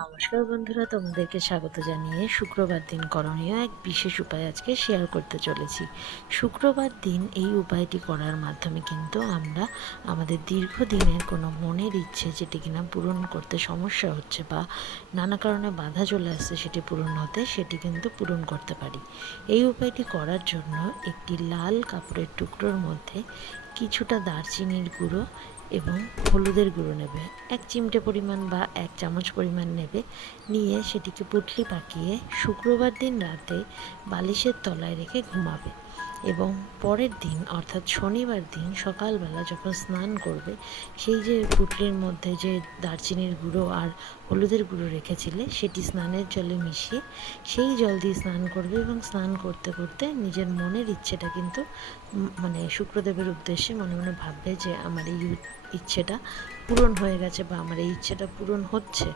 নমস্কার বন্ধুরা, তোমাদেরকে স্বাগত জানিয়ে শুক্রবার দিন করণীয় এক বিশেষ উপায় আজকে শেয়ার করতে চলেছি। শুক্রবার দিন এই উপায়টি করার মাধ্যমে কিন্তু আমরা আমাদের দীর্ঘদিনের কোনো মনের ইচ্ছে যেটি কিনা পূরণ করতে সমস্যা হচ্ছে বা নানা কারণে বাধা চলে আসছে সেটি পূরণ হতে, সেটি কিন্তু পূরণ করতে পারি। এই উপায়টি করার জন্য একটি লাল কাপড়ের টুকরোর মধ্যে কিছুটা দারচিনির গুঁড়ো এবং হলুদের গুঁড়ো নেবে, 1 চিমটে পরিমাণ বা 1 চামচ পরিমাণ নেবে। নিয়ে সেটিকে পুঁটলি পাকিয়ে শুক্রবার দিন রাতে বালিশের তলায় রেখে ঘুমাবে এবং পরের দিন অর্থাৎ শনিবার দিন সকালবেলা যখন স্নান করবে, সেই যে পুঁটলির মধ্যে যে দারচিনির গুঁড়ো আর হলুদের গুঁড়ো রেখেছিলে সেটি স্নানের জলে মিশিয়ে সেই জল দিয়ে স্নান করবে এবং স্নান করতে করতে নিজের মনের ইচ্ছেটা কিন্তু মানে শুক্রদেবের উদ্দেশ্যে মনে মনে ভাববে যে আমার এই ইচ্ছেটা পূরণ হয়ে গেছে বা আমার এই ইচ্ছেটা পূরণ হচ্ছে।